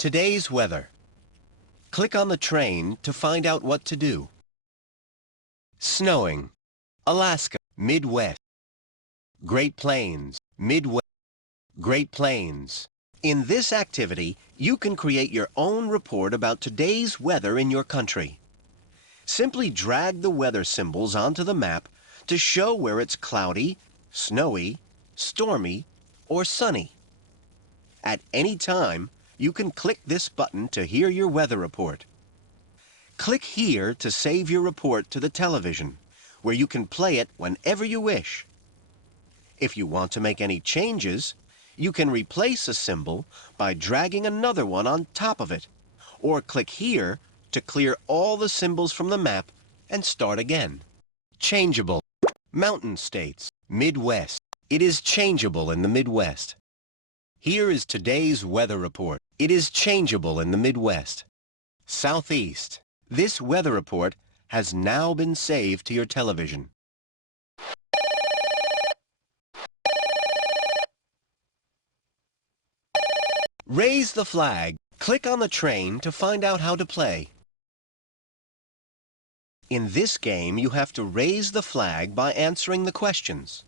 Today's weather. Click on the train to find out what to do. Snowing. Alaska, Midwest. Great Plains, Midwest. Great Plains. In this activity, you can create your own report about today's weather in your country. Simply drag the weather symbols onto the map to show where it's cloudy, snowy, stormy, or sunny. At any time, you can click this button to hear your weather report. Click here to save your report to the television, where you can play it whenever you wish. If you want to make any changes, you can replace a symbol by dragging another one on top of it, or click here to clear all the symbols from the map and start again. Changeable. Mountain states, Midwest. It is changeable in the Midwest. Here is today's weather report. It is changeable in the Midwest. Southeast. This weather report has now been saved to your television. Raise the flag. Click on the train to find out how to play. In this game, you have to raise the flag by answering the questions.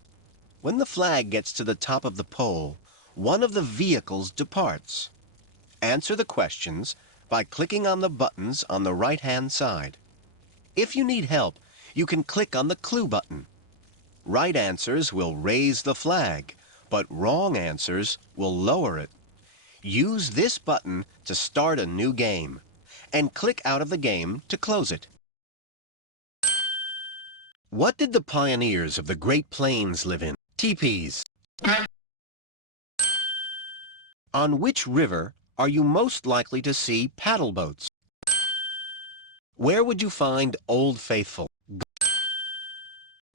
When the flag gets to the top of the pole, one of the vehicles departs. Answer the questions by clicking on the buttons on the right-hand side. If you need help, you can click on the clue button. Right answers will raise the flag, but wrong answers will lower it. Use this button to start a new game, and click out of the game to close it. What did the pioneers of the Great Plains live in? Teepees. On which river are you most likely to see paddle boats? Where would you find Old Faithful?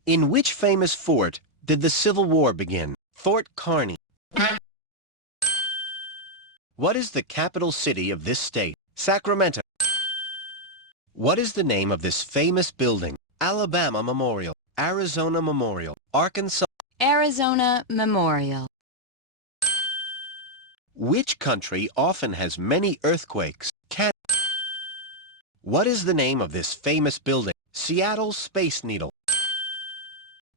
In which famous fort did the Civil War begin? Fort Kearny. What is the capital city of this state? Sacramento. What is the name of this famous building? Alabama Memorial, Arizona Memorial, Arkansas. Arizona Memorial. Which country often has many earthquakes? Canada. What is the name of this famous building? Seattle Space Needle.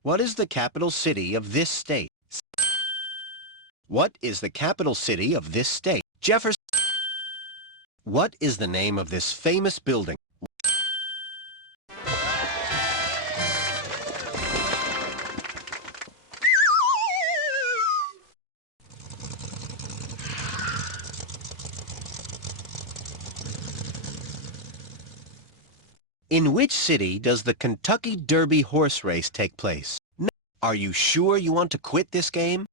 What is the capital city of this state? What is the capital city of this state? Jefferson. What is the name of this famous building? In which city does the Kentucky Derby horse race take place? No. Are you sure you want to quit this game?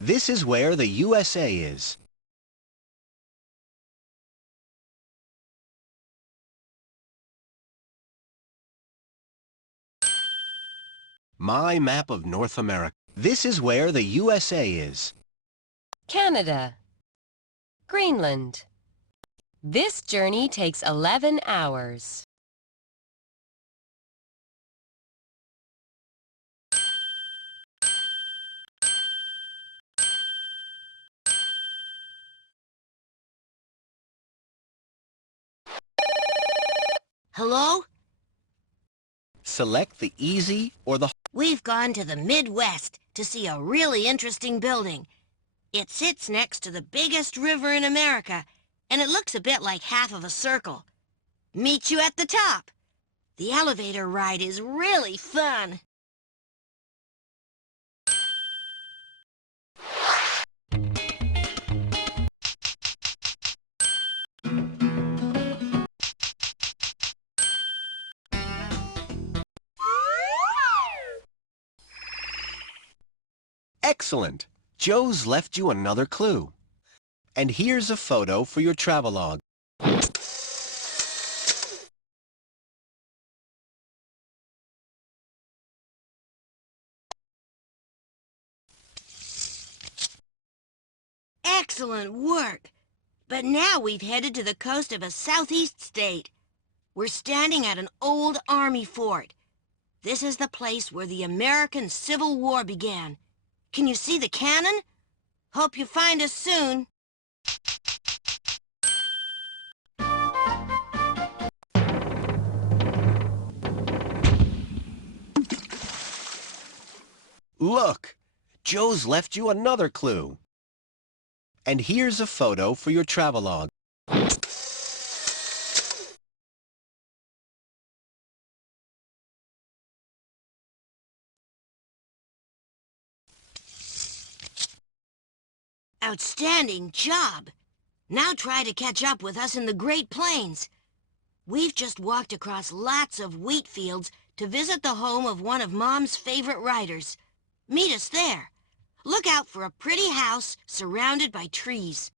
This is where the USA is. My map of North America. This is where the USA is. Canada. Greenland. This journey takes 11 hours. Hello? Select the easy or the... We've gone to the Midwest to see a really interesting building. It sits next to the biggest river in America, and it looks a bit like half of a circle. Meet you at the top. The elevator ride is really fun. Excellent! Joe's left you another clue. And here's a photo for your travelogue. Excellent work! But now we've headed to the coast of a southeast state. We're standing at an old army fort. This is the place where the American Civil War began. Can you see the cannon? Hope you find us soon. Look! Joe's left you another clue. And here's a photo for your travelogue. Outstanding job! Now try to catch up with us in the Great Plains. We've just walked across lots of wheat fields to visit the home of one of Mom's favorite writers. Meet us there. Look out for a pretty house surrounded by trees.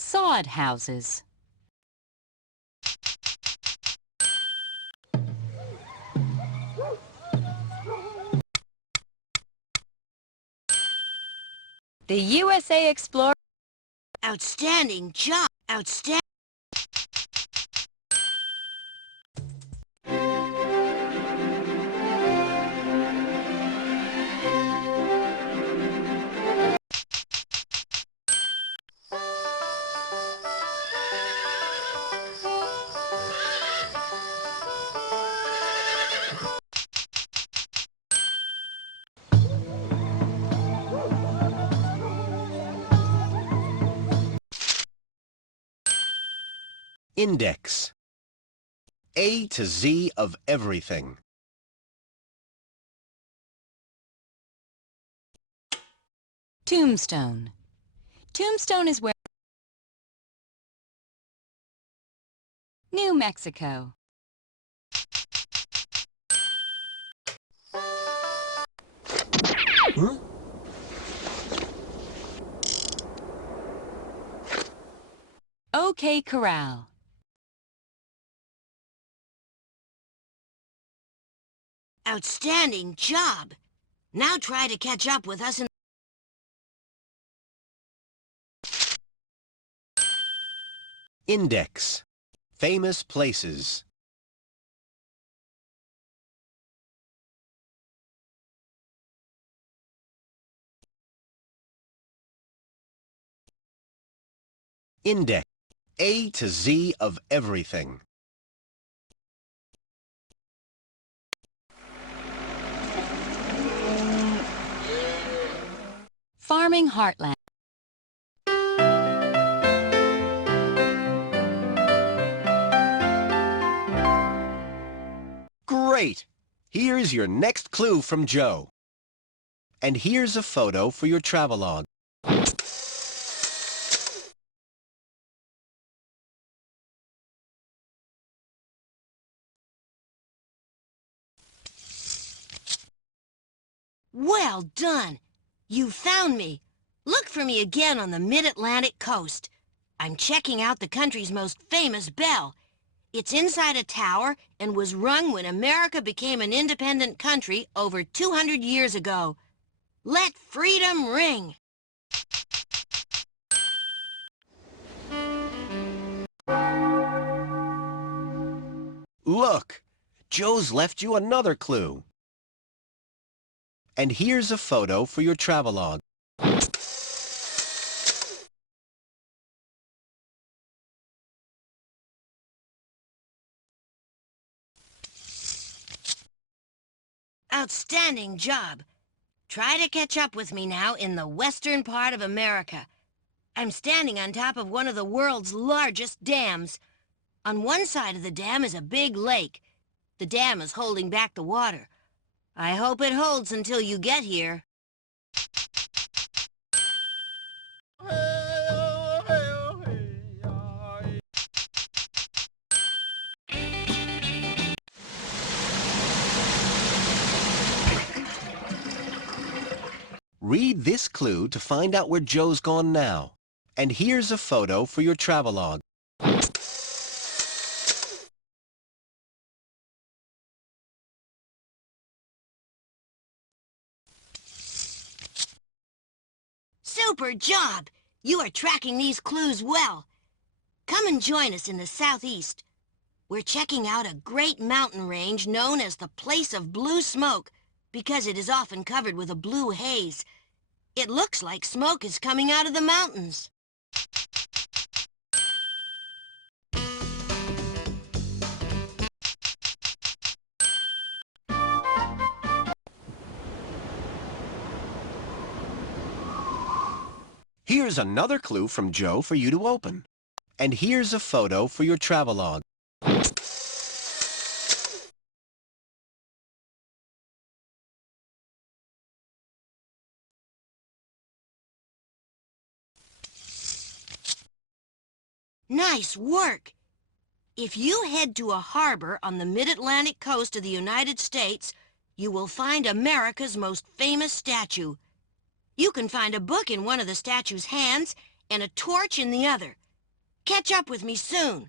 Sod houses. The USA Explorer. Outstanding job! Outstanding! Index. A to Z of everything. Tombstone. Tombstone is where... New Mexico. Huh? OK Corral. Outstanding job! Now try to catch up with us in... Index. Famous places. Index. A to Z of everything. Farming Heartland. Great! Here's your next clue from Joe. And here's a photo for your travelogue. Well done! You found me. Look for me again on the mid-Atlantic coast. I'm checking out the country's most famous bell. It's inside a tower and was rung when America became an independent country over 200 years ago. Let freedom ring! Look! Joe's left you another clue. And here's a photo for your travelogue. Outstanding job! Try to catch up with me now in the western part of America. I'm standing on top of one of the world's largest dams. On one side of the dam is a big lake. The dam is holding back the water. I hope it holds until you get here. Read this clue to find out where Joe's gone now. And here's a photo for your travelogue. Super job! You are tracking these clues well. Come and join us in the southeast. We're checking out a great mountain range known as the Place of Blue Smoke because it is often covered with a blue haze. It looks like smoke is coming out of the mountains. Here's another clue from Joe for you to open. And here's a photo for your travelogue. Nice work! If you head to a harbor on the mid-Atlantic coast of the United States, you will find America's most famous statue. You can find a book in one of the statue's hands and a torch in the other. Catch up with me soon.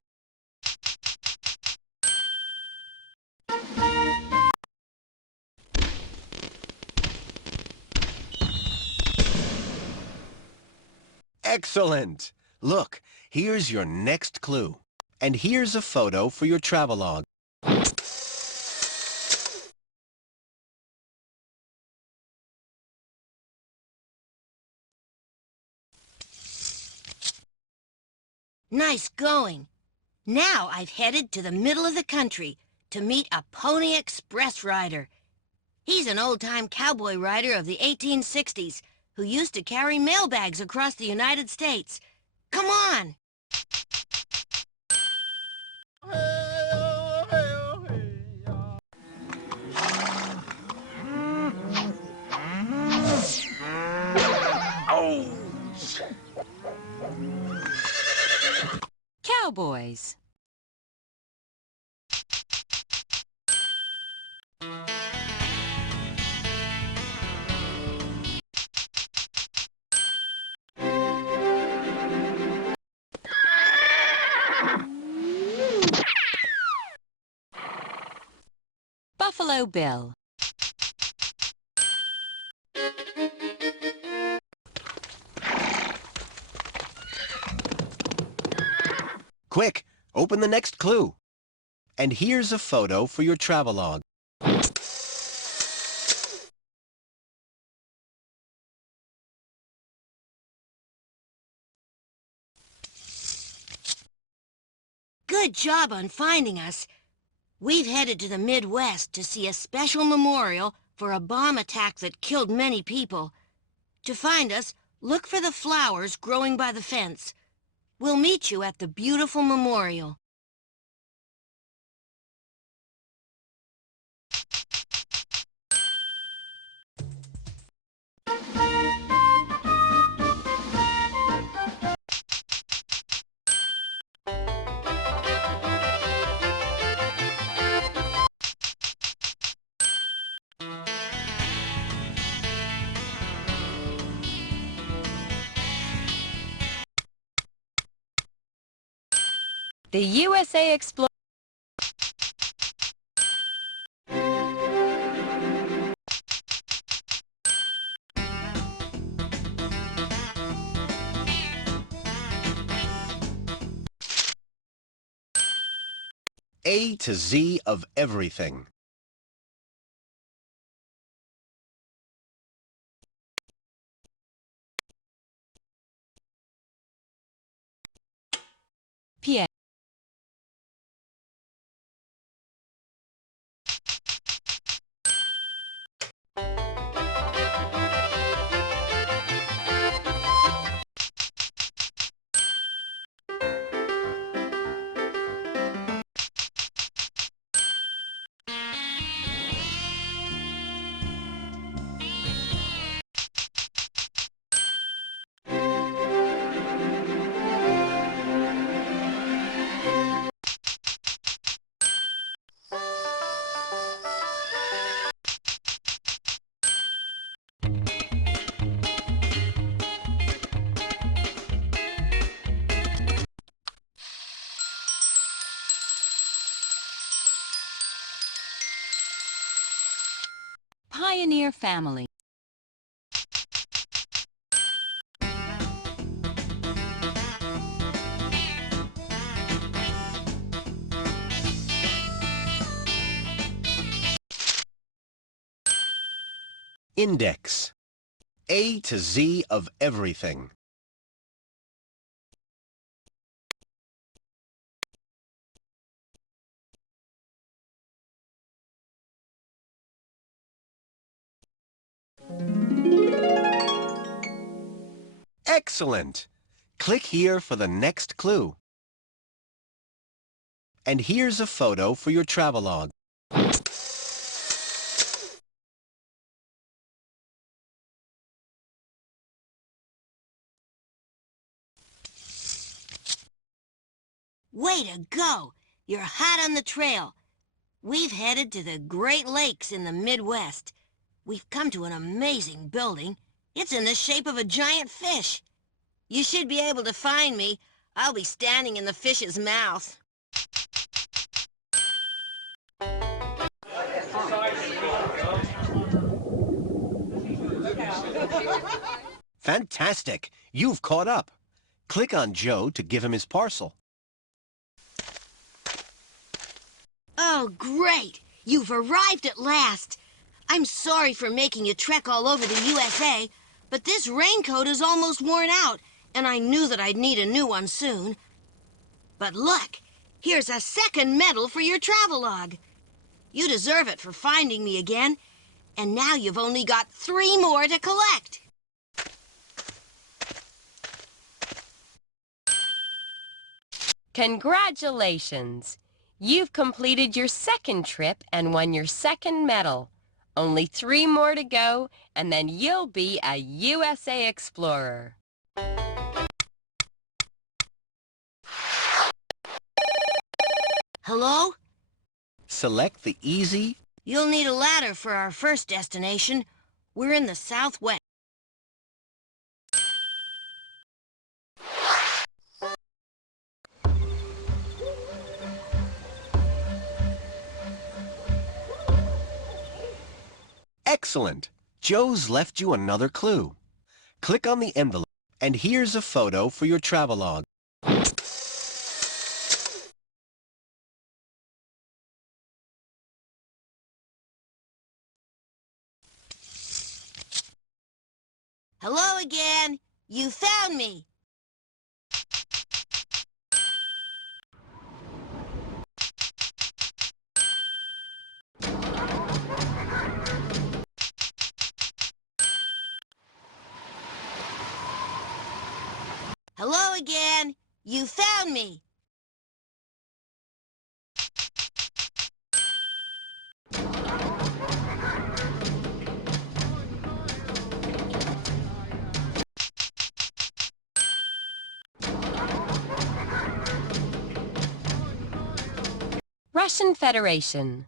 Excellent! Look, here's your next clue. And here's a photo for your travelogue. Nice going. Now I've headed to the middle of the country to meet a Pony Express rider. He's an old-time cowboy rider of the 1860s who used to carry mail bags across the United States. Come on! Cowboys. Buffalo Bill. Quick, open the next clue. And here's a photo for your travelogue. Good job on finding us. We've headed to the Midwest to see a special memorial for a bomb attack that killed many people. To find us, look for the flowers growing by the fence. We'll meet you at the beautiful memorial. The USA Explorer. A to Z of everything. P. pioneer family. Index. A to Z of everything. Excellent! Click here for the next clue. And here's a photo for your travelogue. Way to go! You're hot on the trail. We've headed to the Great Lakes in the Midwest. We've come to an amazing building. It's in the shape of a giant fish. You should be able to find me. I'll be standing in the fish's mouth. Fantastic! You've caught up. Click on Joe to give him his parcel. Oh, great! You've arrived at last. I'm sorry for making you trek all over the USA, but this raincoat is almost worn out, and I knew that I'd need a new one soon. But look, here's a second medal for your travelogue. You deserve it for finding me again, and now you've only got 3 more to collect. Congratulations! You've completed your second trip and won your second medal. Only 3 more to go, and then you'll be a USA explorer. Hello? Select the easy. You'll need a ladder for our first destination. We're in the Southwest. Excellent! Joe's left you another clue. Click on the envelope, and here's a photo for your travelogue. Hello again. You found me. Hello again. You found me. Russian Federation.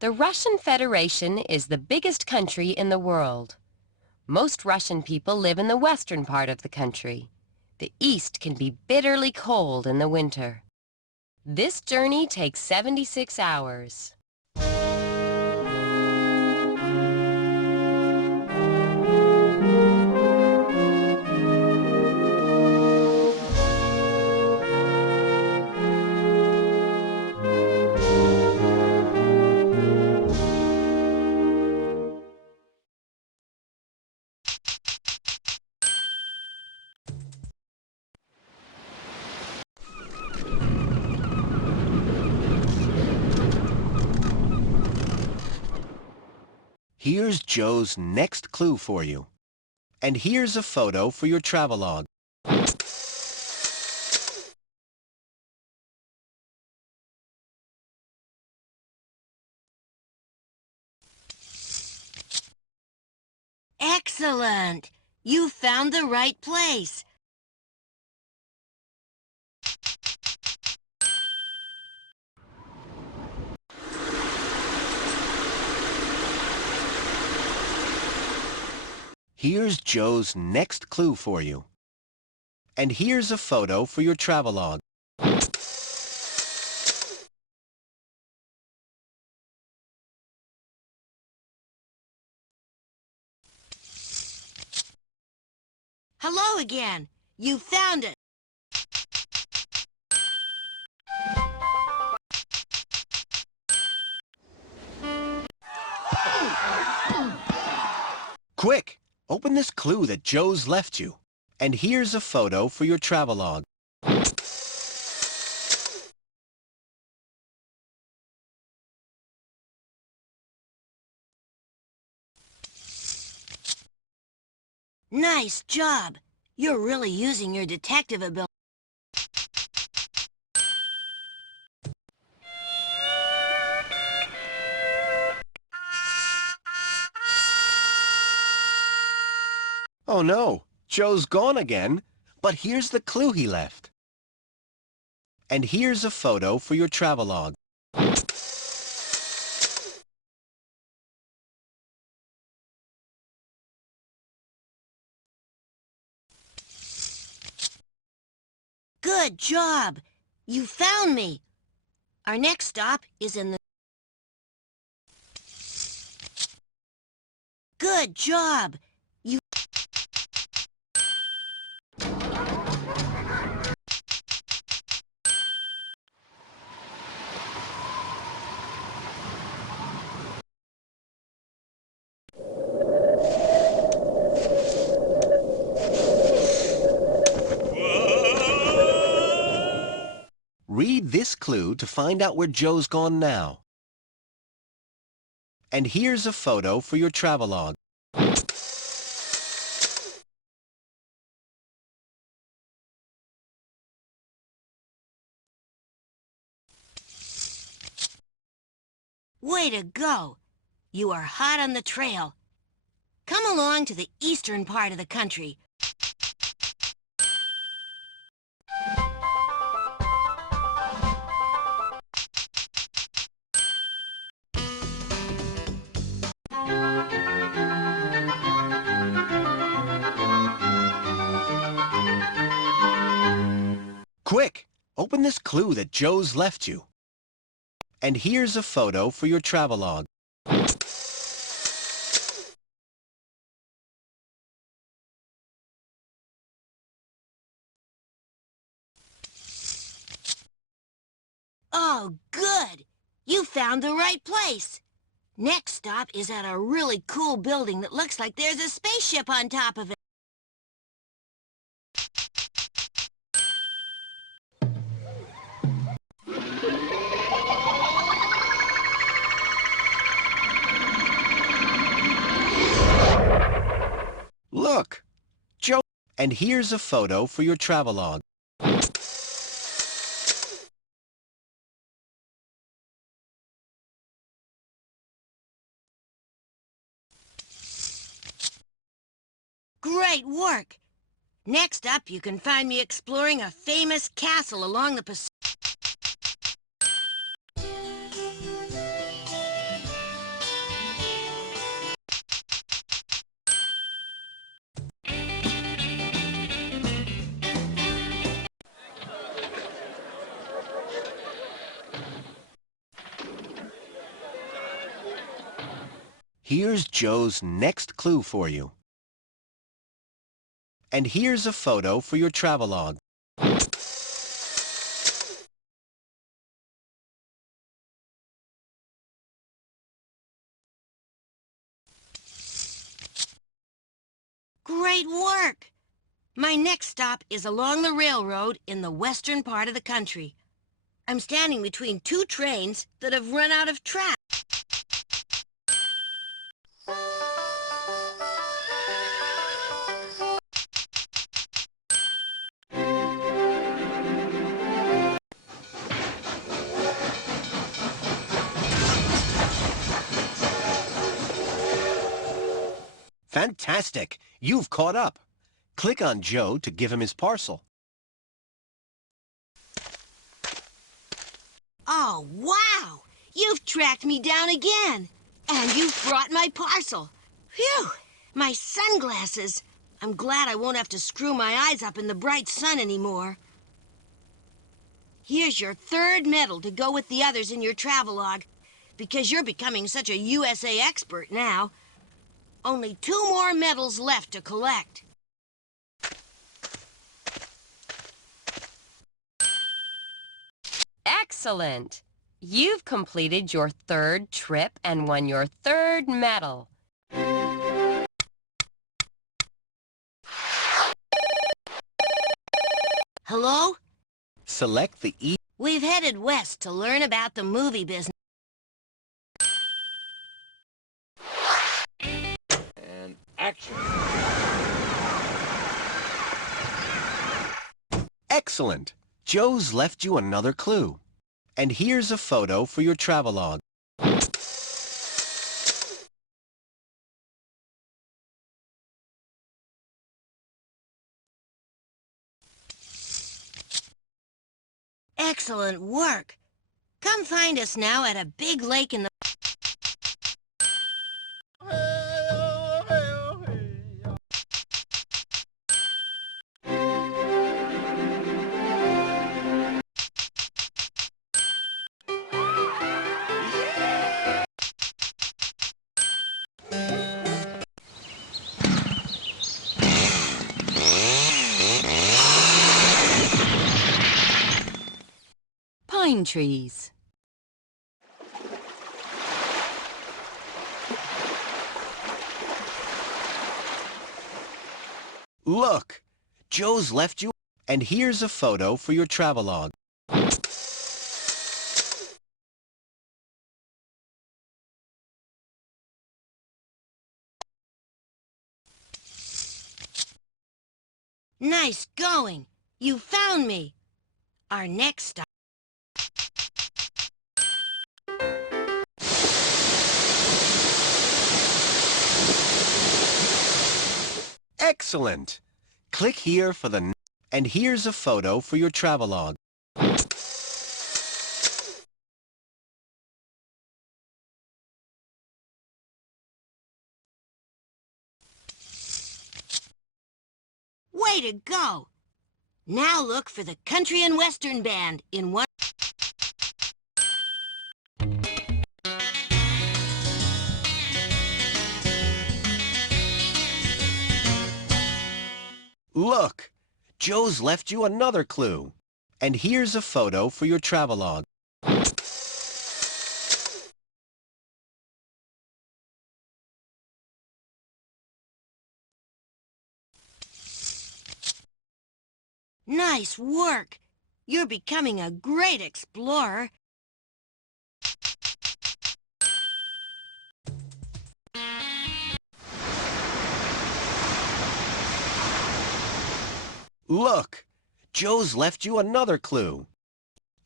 The Russian Federation is the biggest country in the world. Most Russian people live in the western part of the country. The east can be bitterly cold in the winter. This journey takes 76 hours. Here's Joe's next clue for you. And here's a photo for your travelogue. Excellent! You found the right place. Here's Joe's next clue for you. And here's a photo for your travelogue. Hello again. You found it. Quick! Open this clue that Joe's left you. And here's a photo for your travelogue. Nice job. You're really using your detective ability. Oh no, Joe's gone again. But here's the clue he left. And here's a photo for your travelogue. Good job. You found me. Our next stop is in the... Good job. You... Read this clue to find out where Joe's gone now. And here's a photo for your travelogue. Way to go. You are hot on the trail. Come along to the eastern part of the country. Quick! Open this clue that Joe's left you. And here's a photo for your travelogue. Oh, good. You found the right place. Next stop is at a really cool building that looks like there's a spaceship on top of it. Look! Joe! And here's a photo for your travelogue. Great work. Next up, you can find me exploring a famous castle along the Pacific. Here's Joe's next clue for you. And here's a photo for your travelogue. Great work. My next stop is along the railroad in the western part of the country. I'm standing between two trains that have run out of track. Fantastic! You've caught up. Click on Joe to give him his parcel. Oh, wow! You've tracked me down again. And you've brought my parcel. Phew! My sunglasses. I'm glad I won't have to screw my eyes up in the bright sun anymore. Here's your third medal to go with the others in your travelogue, because you're becoming such a USA expert now. Only 2 more medals left to collect. Excellent! You've completed your third trip and won your third medal. Hello? Select the E. We've headed west to learn about the movie business. And action. Excellent! Joe's left you another clue. And here's a photo for your travelogue. Excellent work. Come find us now at a big lake in the... Pine trees. Look! Joe's left you. And here's a photo for your travelogue. Nice going. You found me. Our next stop... Excellent! Click here for the... And here's a photo for your travelogue. Way to go! Now look for the country and western band in one... Look! Joe's left you another clue. And here's a photo for your travelogue. Nice work! You're becoming a great explorer. Look! Joe's left you another clue.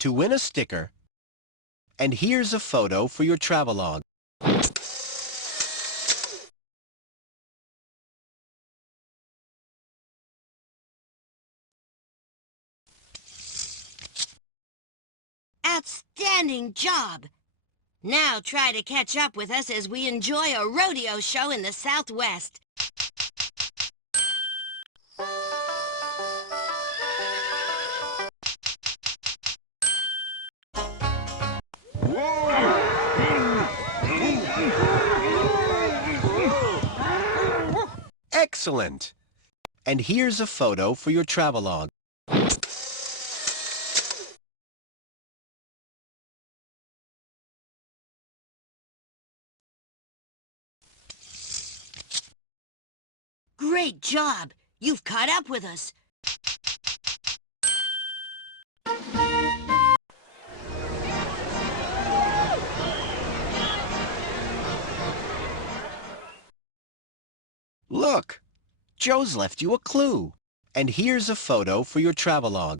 To win a sticker. And here's a photo for your travelogue. Outstanding job! Now try to catch up with us as we enjoy a rodeo show in the Southwest. Excellent! And here's a photo for your travelogue. Great job! You've caught up with us. Look! Joe's left you a clue. And here's a photo for your travelogue.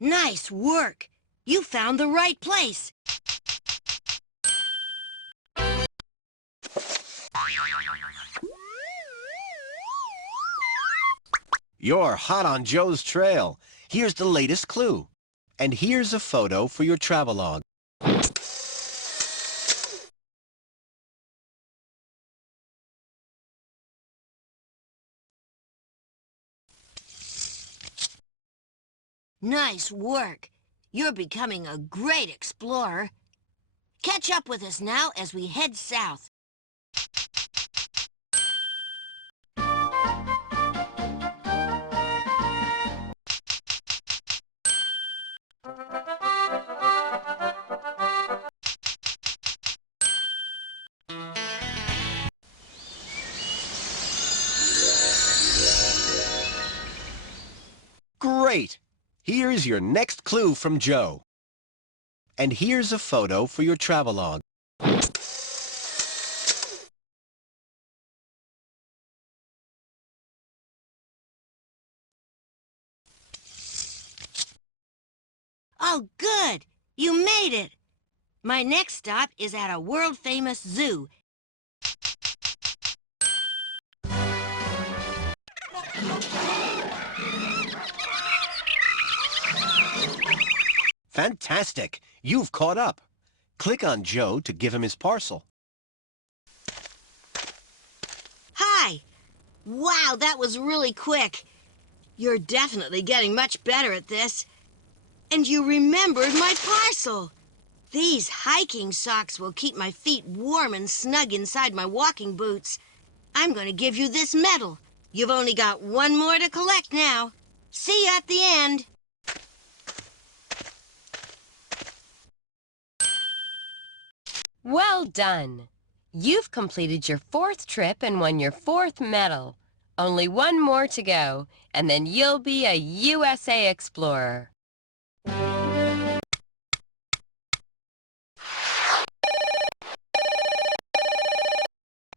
Nice work! You found the right place. You're hot on Joe's trail. Here's the latest clue. And here's a photo for your travelogue. Nice work! You're becoming a great explorer. Catch up with us now as we head south. Great! Here's your next clue from Joe. And here's a photo for your travelogue. Oh, good! You made it! My next stop is at a world-famous zoo. Fantastic! You've caught up. Click on Joe to give him his parcel. Hi! Wow, that was really quick. You're definitely getting much better at this. And you remembered my parcel. These hiking socks will keep my feet warm and snug inside my walking boots. I'm going to give you this medal. You've only got one more to collect now. See you at the end. Well done! You've completed your 4th trip and won your 4th medal. Only one more to go, and then you'll be a USA explorer.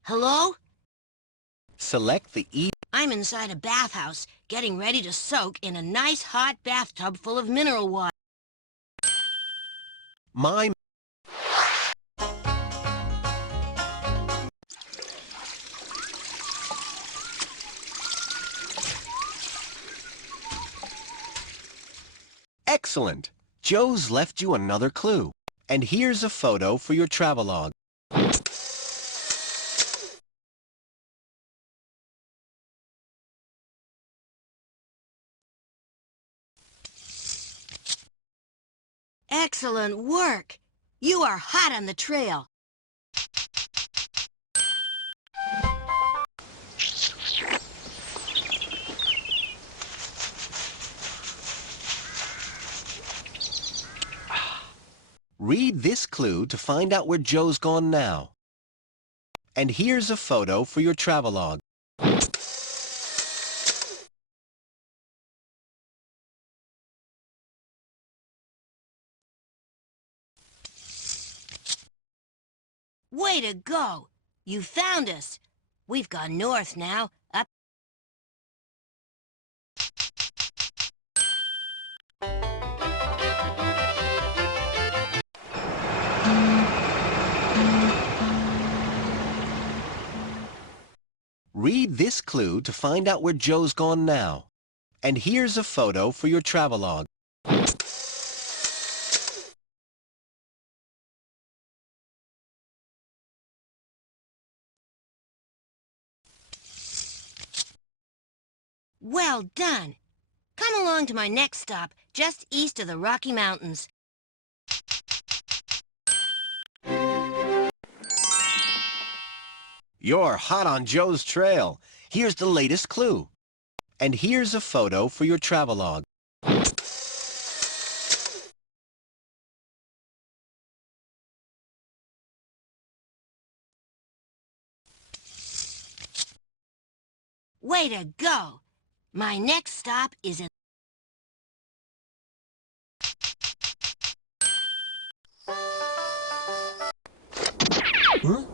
Hello? Select the E. I'm inside a bathhouse, getting ready to soak in a nice hot bathtub full of mineral water. My. Excellent! Joe's left you another clue. And here's a photo for your travelogue. Excellent work! You are hot on the trail. Read this clue to find out where Joe's gone now. And here's a photo for your travelogue. Way to go! You found us. We've gone north now, up. Read this clue to find out where Joe's gone now. And here's a photo for your travelogue. Well done. Come along to my next stop, just east of the Rocky Mountains. You're hot on Joe's trail. Here's the latest clue. And here's a photo for your travelogue. Way to go! My next stop is in... Huh?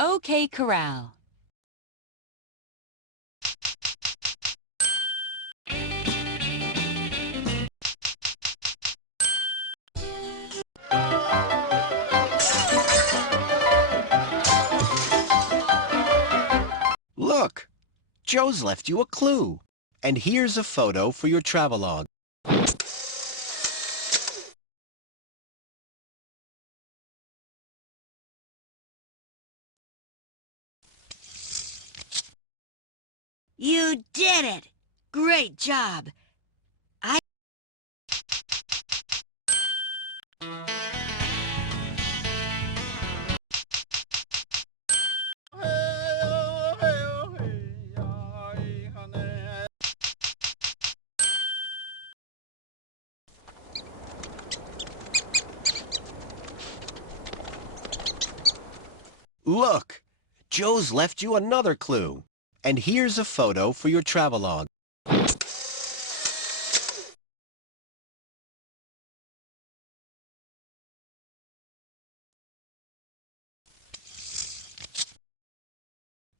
OK Corral. Look! Joe's left you a clue. And here's a photo for your travelogue. You did it! Great job! Look! Joe's left you another clue. And here's a photo for your travelogue.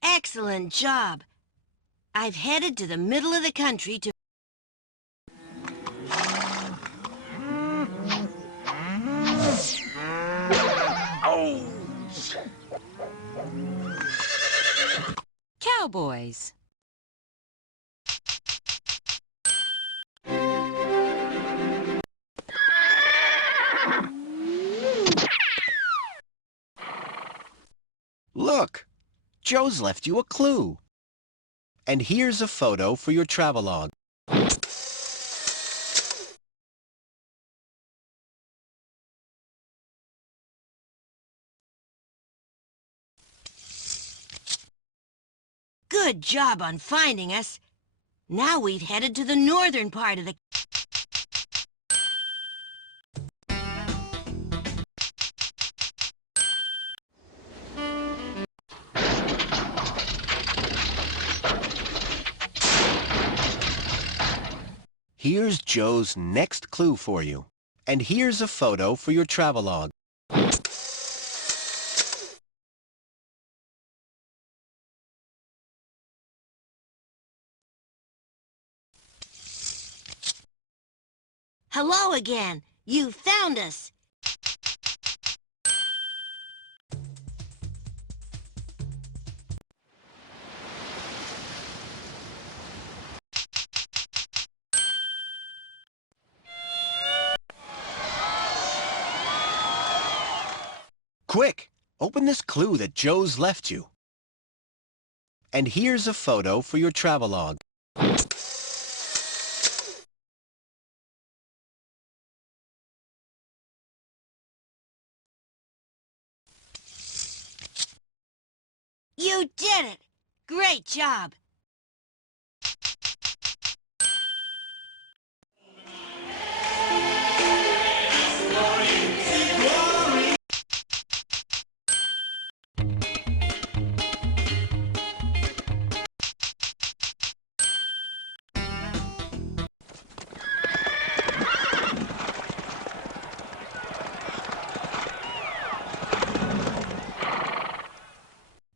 Excellent job. I've headed to the middle of the country to... Cowboys. Look! Joe's left you a clue. And here's a photo for your travelogue. Good job on finding us. Now we've headed to the northern part of the... Here's Joe's next clue for you. And here's a photo for your travelogue. Hello again. You found us. Quick! Open this clue that Joe's left you. And here's a photo for your travelogue. You did it! Great job!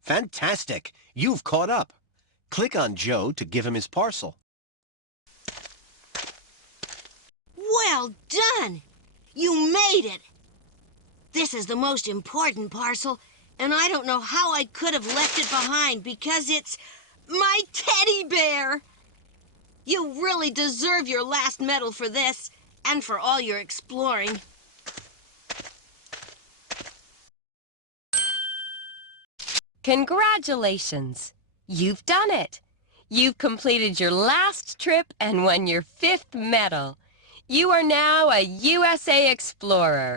Fantastic! You've caught up. Click on Joe to give him his parcel. Well done! You made it! This is the most important parcel, and I don't know how I could have left it behind because it's my teddy bear! You really deserve your last medal for this, and for all your exploring. Congratulations! You've done it! You've completed your last trip and won your 5th medal. You are now a USA Explorer.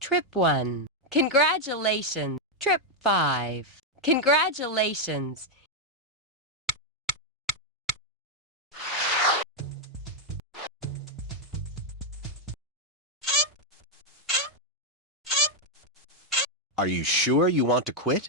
Trip 1. Congratulations. Trip 5. Congratulations. Are you sure you want to quit?